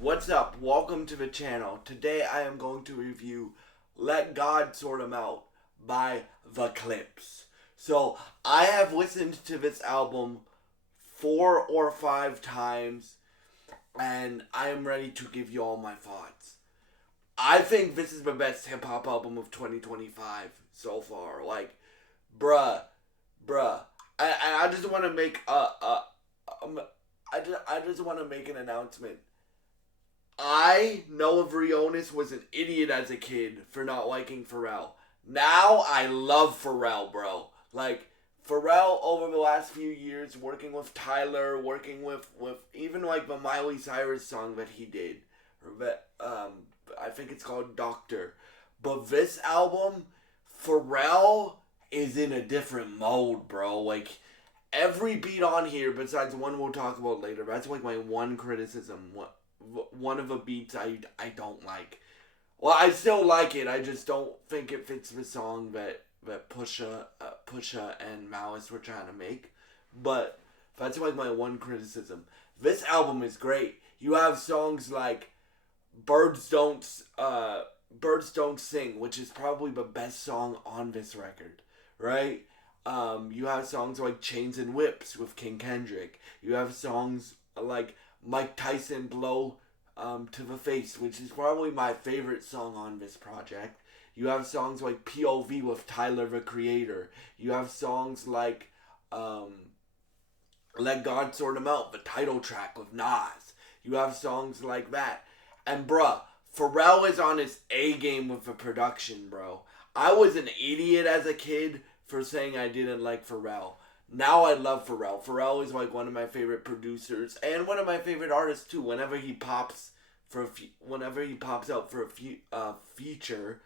What's up? Welcome to the channel. Today I am going to review Let God Sort 'Em Out by The Clips. So I have listened to this album 4 or 5 times and I am ready to give you all my thoughts. I think this is the best hip hop album of 2025 so far. Bruh, bruh. I just want to make um, I just want to make an announcement. I, Noah Briones, was an idiot as a kid for not liking Pharrell. Now I love Pharrell, bro. Pharrell over the last few years, working with Tyler, working with even the Miley Cyrus song that he did. I think it's called Doctor. But this album, Pharrell is in a different mode, bro. Every beat on here, besides one we'll talk about later, that's my one criticism. One of the beats I don't like. Well, I still like it. I just don't think it fits the song that Pusha and Malice were trying to make. But that's my one criticism. This album is great. You have songs like Birds Don't Birds Don't Sing, which is probably the best song on this record, right? You have songs like Chains and Whips with King Kendrick. You have songs like Mike Tyson Blow to the Face, which is probably my favorite song on this project. You have songs like POV with Tyler the Creator. You have songs like Let God Sort 'Em Out, the title track with Nas. You have songs like that. And bruh, Pharrell is on his A game with the production, bro. I was an idiot as a kid for saying I didn't like Pharrell. Now I love Pharrell. Pharrell is one of my favorite producers and one of my favorite artists too. Whenever he pops out for a feature,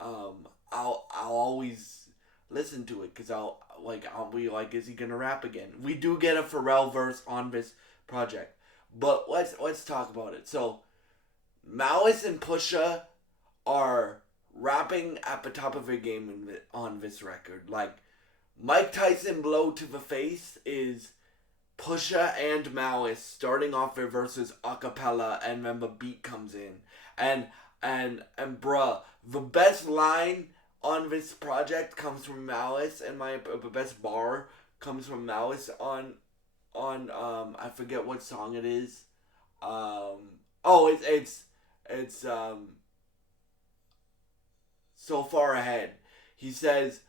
I'll always listen to it because I'll be like, is he gonna rap again? We do get a Pharrell verse on this project, but let's talk about it. So Malice and Pusha are rapping at the top of their game on this record. Mike Tyson Blow to the Face is Pusha and Malice starting off their verses a cappella, and then the beat comes in. And bruh, the best line on this project comes from Malice, and the best bar comes from Malice on I forget what song it is. It's So Far Ahead. He says,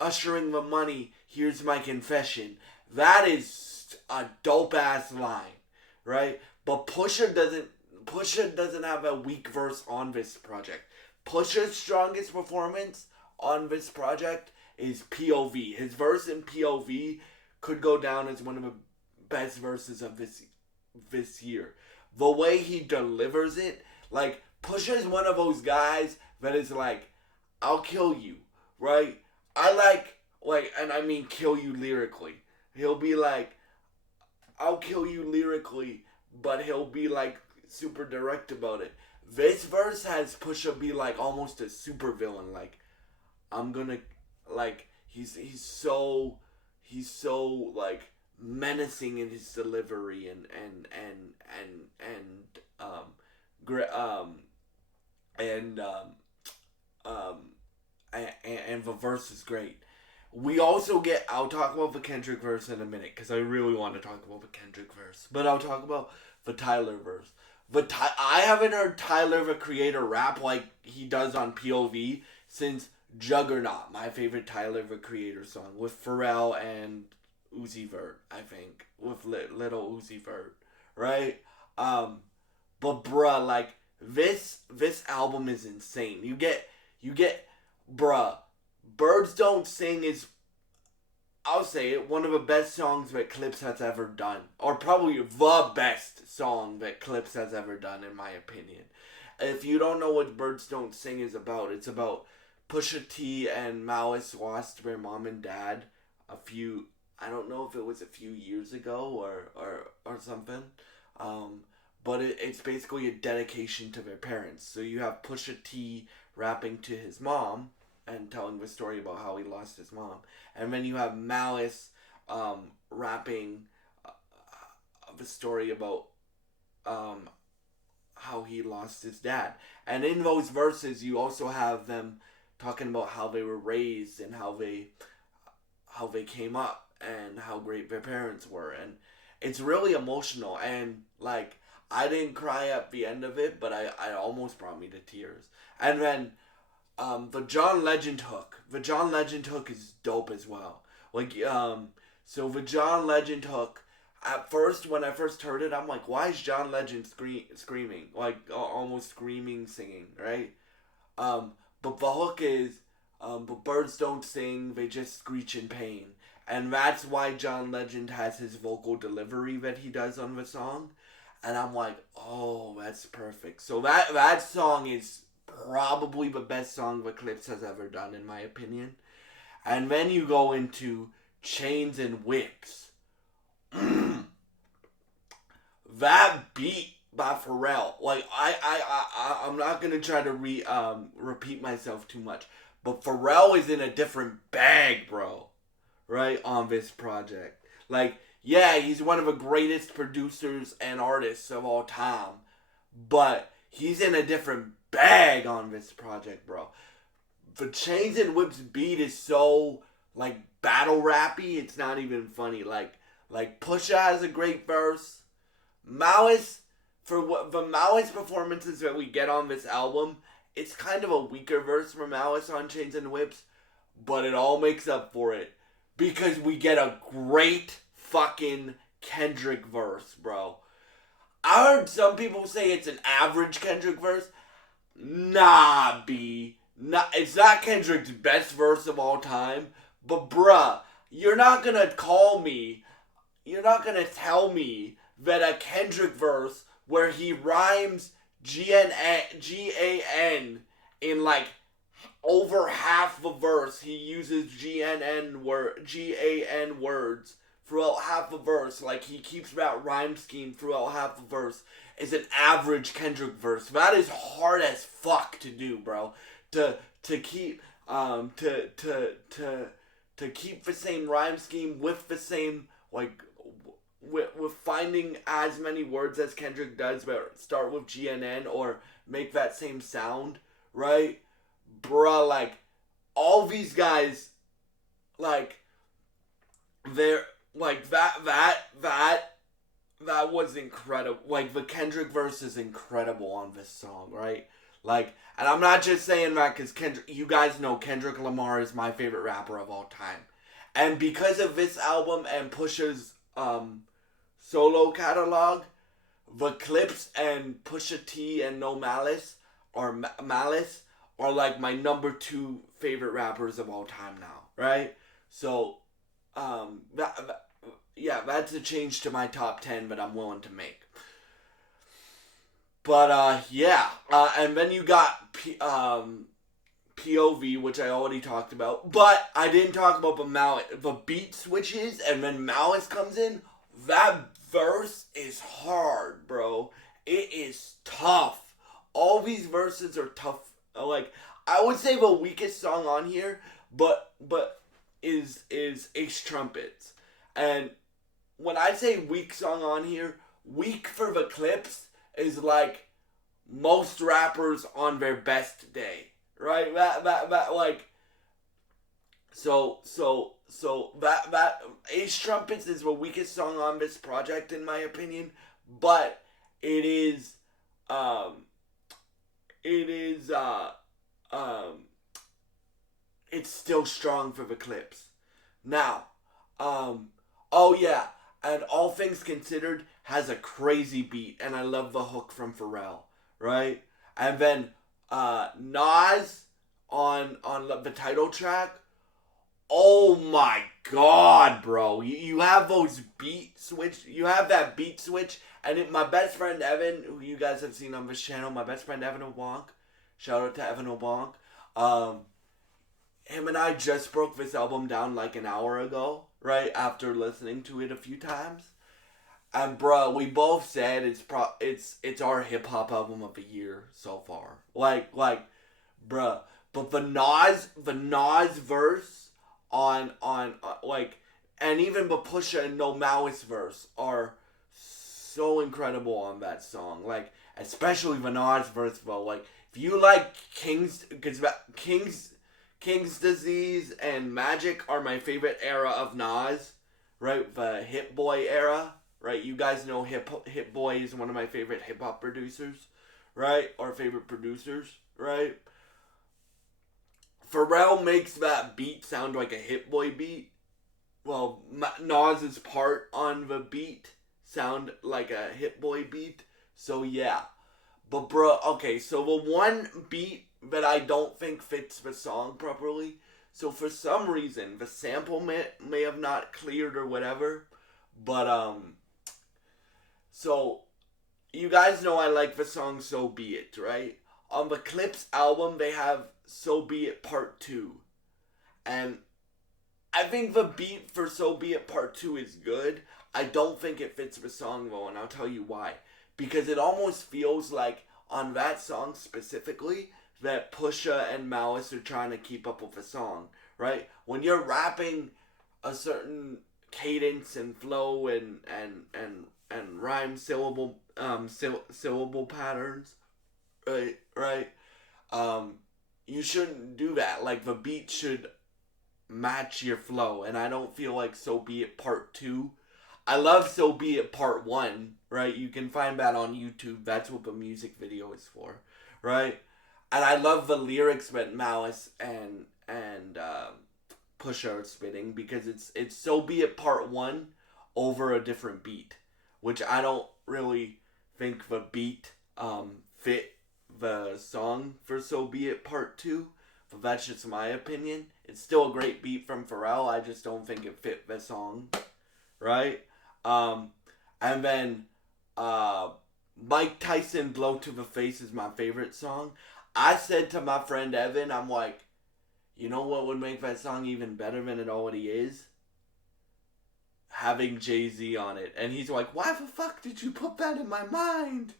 ushering the money, here's my confession. That is a dope ass line, right? But Pusha doesn't have a weak verse on this project. Pusha's strongest performance on this project is POV. His verse in POV could go down as one of the best verses of this year. The way he delivers it, Pusha is one of those guys that is I'll kill you, right? I and I mean kill you lyrically. He'll be I'll kill you lyrically, but he'll be super direct about it. This verse has Pusha be almost a super villain. I'm gonna he's so menacing in his delivery um gra- um and um and the verse is great. We also get. I'll talk about the Kendrick verse in a minute because I really want to talk about the Kendrick verse, but I'll talk about the Tyler verse. I haven't heard Tyler the Creator rap like he does on POV since Juggernaut, my favorite Tyler the Creator song with Pharrell and Uzi Vert. I think with little Uzi Vert, right? But bruh, this album is insane. You get bruh. Birds Don't Sing is, I'll say it, one of the best songs that Clips has ever done. Or probably the best song that Clips has ever done, in my opinion. If you don't know what Birds Don't Sing is about, it's about Pusha T and Malice lost their mom and dad I don't know if it was a few years ago or something. But it's basically a dedication to their parents. So you have Pusha T rapping to his mom and telling the story about how he lost his mom. And then you have Malice rapping the story about um, how he lost his dad. And in those verses, you also have them talking about how they were raised and how they came up and how great their parents were, and it's really emotional. And like, I didn't cry at the end of it, but I almost brought me to tears. And then the John Legend hook. The John Legend hook is dope as well. Like, so the John Legend hook. At first, when I first heard it, I'm like, why is John Legend screaming? Like, almost screaming, singing, right? But the hook is, but birds don't sing, they just screech in pain. And that's why John Legend has his vocal delivery that he does on the song. And I'm like, oh, that's perfect. So that song is probably the best song the Clipse has ever done, in my opinion. And then you go into Chains and Whips. That beat by Pharrell, like, I'm not gonna try to repeat myself too much, but Pharrell is in a different bag, bro. Right, on this project, like, yeah, he's one of the greatest producers and artists of all time, but he's in a different bag on this project, bro. The Chains and Whips beat is so, like, battle rappy. It's not even funny. Like Pusha has a great verse. Malice, for what the Malice performances that we get on this album, it's kind of a weaker verse from Malice on Chains and Whips, but it all makes up for it because we get a great fucking Kendrick verse, bro. I heard some people say it's an average Kendrick verse. Nah, B. Nah, it's not Kendrick's best verse of all time, but bruh, you're not gonna tell me that a Kendrick verse where he rhymes G-A-N in like over half the verse, he uses G-N-N G-A-N words throughout half the verse, like he keeps that rhyme scheme throughout half the verse, is an average Kendrick verse. That is hard as fuck to do, bro. To keep to keep the same rhyme scheme with the same, like, with finding as many words as Kendrick does, but start with GNN or make that same sound, right? Bruh, like, all these guys, like, they're, like, that was incredible. Like, the Kendrick verse is incredible on this song, right? Like, and I'm not just saying that because you guys know Kendrick Lamar is my favorite rapper of all time. And because of this album and Pusha's, solo catalog, the Clipse and Pusha T and No Malice, or Malice, are like my number 2 favorite rappers of all time now, right? So, that's a change to my top 10 that I'm willing to make. But, and then you got POV, which I already talked about, but I didn't talk about the beat switches, and then Malice comes in. That verse is hard, bro. It is tough. All these verses are tough. Like, I would say the weakest song on here, but is Ace Trumpets. And when I say weak song on here, weak for the Clipse is like most rappers on their best day, right? That like, so that Ace Trumpets is the weakest song on this project, in my opinion, but it is it's still strong for the Clipse. Now, oh yeah, and All Things Considered has a crazy beat, and I love the hook from Pharrell, right? And then Nas on the title track. Oh my god, bro. You have those beat switch. You have that beat switch. And my best friend Evan, who you guys have seen on this channel, my best friend Evan Obonk. Shout out to Evan Obonk. Him and I just broke this album down like an hour ago, right? After listening to it a few times. And bro, we both said it's our hip hop album of the year so far. Like, bruh. But the Nas verse on like, and even the Pusha and No Malice verse are so incredible on that song. Like, especially the Nas verse, though. Like, if you like King's Disease and Magic are my favorite era of Nas, right? The Hit Boy era, right? You guys know Hit Boy is one of my favorite hip hop producers, right? Or favorite producers, right? Pharrell makes that beat sound like a Hit Boy beat. Well, Nas's part on the beat sound like a Hit Boy beat. So yeah. But bro, okay, so the one beat that I don't think fits the song properly. So for some reason, the sample may have not cleared or whatever. But so you guys know I like the song So Be It, right? On the Clipse album, they have So Be It Part 2. And I think the beat for So Be It Part 2 is good. I don't think it fits the song though, and I'll tell you why. Because it almost feels like, on that song specifically, that Pusha and Malice are trying to keep up with the song, right? When you're rapping a certain cadence and flow and rhyme syllable syllable patterns, right? You shouldn't do that. Like, the beat should match your flow, and I don't feel like So Be It Part 2. I love So Be It Part 1, right? You can find that on YouTube. That's what the music video is for, right? And I love the lyrics that Malice and Pusha are spitting, because it's So Be It Part 1 over a different beat, which I don't really think the beat fit the song for So Be It Part 2, but that's just my opinion. It's still a great beat from Pharrell, I just don't think it fit the song, right? And then Mike Tyson Blow to the Face is my favorite song. I said to my friend Evan, I'm like, you know what would make that song even better than it already is? Having Jay-Z on it. And he's like, why the fuck did you put that in my mind?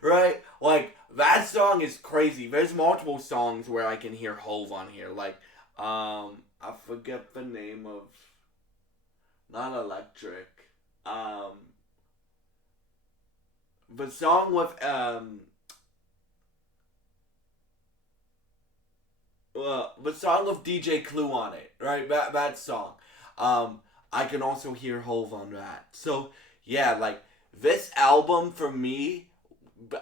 Right? Like, that song is crazy. There's multiple songs where I can hear Hove on here. Like, I forget the name of... Not Electric. The song with, the song with DJ Clue on it, right? That song. I can also hear Hove on that. So, yeah, like, this album for me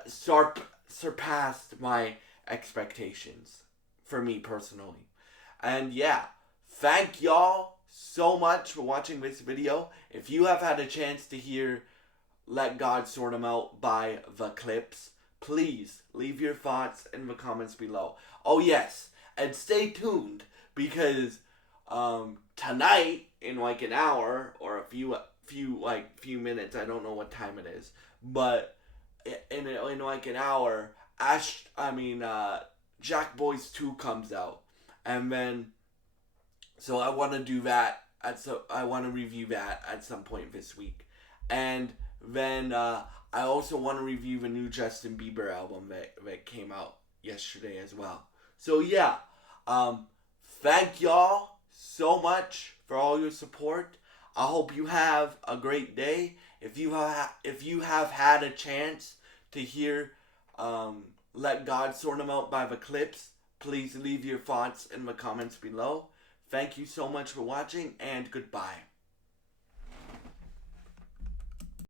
surpassed my expectations, for me personally. And yeah, thank y'all so much for watching this video. If you have had a chance to hear Let God Sort 'Em Out by The Clipse, please leave your thoughts in the comments below. Oh yes, and stay tuned, because tonight, in like an hour or a few minutes, I don't know what time it is, but in like an hour, Jack Boys 2 comes out, and then so I want to do that. I want to review that at some point this week, and then I also want to review the new Justin Bieber album that came out yesterday as well. So yeah, thank y'all so much for all your support. I hope you have a great day. If you have had a chance to hear Let God Sort 'Em Out by The Clipse, please leave your thoughts in the comments below. Thank you so much for watching, and goodbye.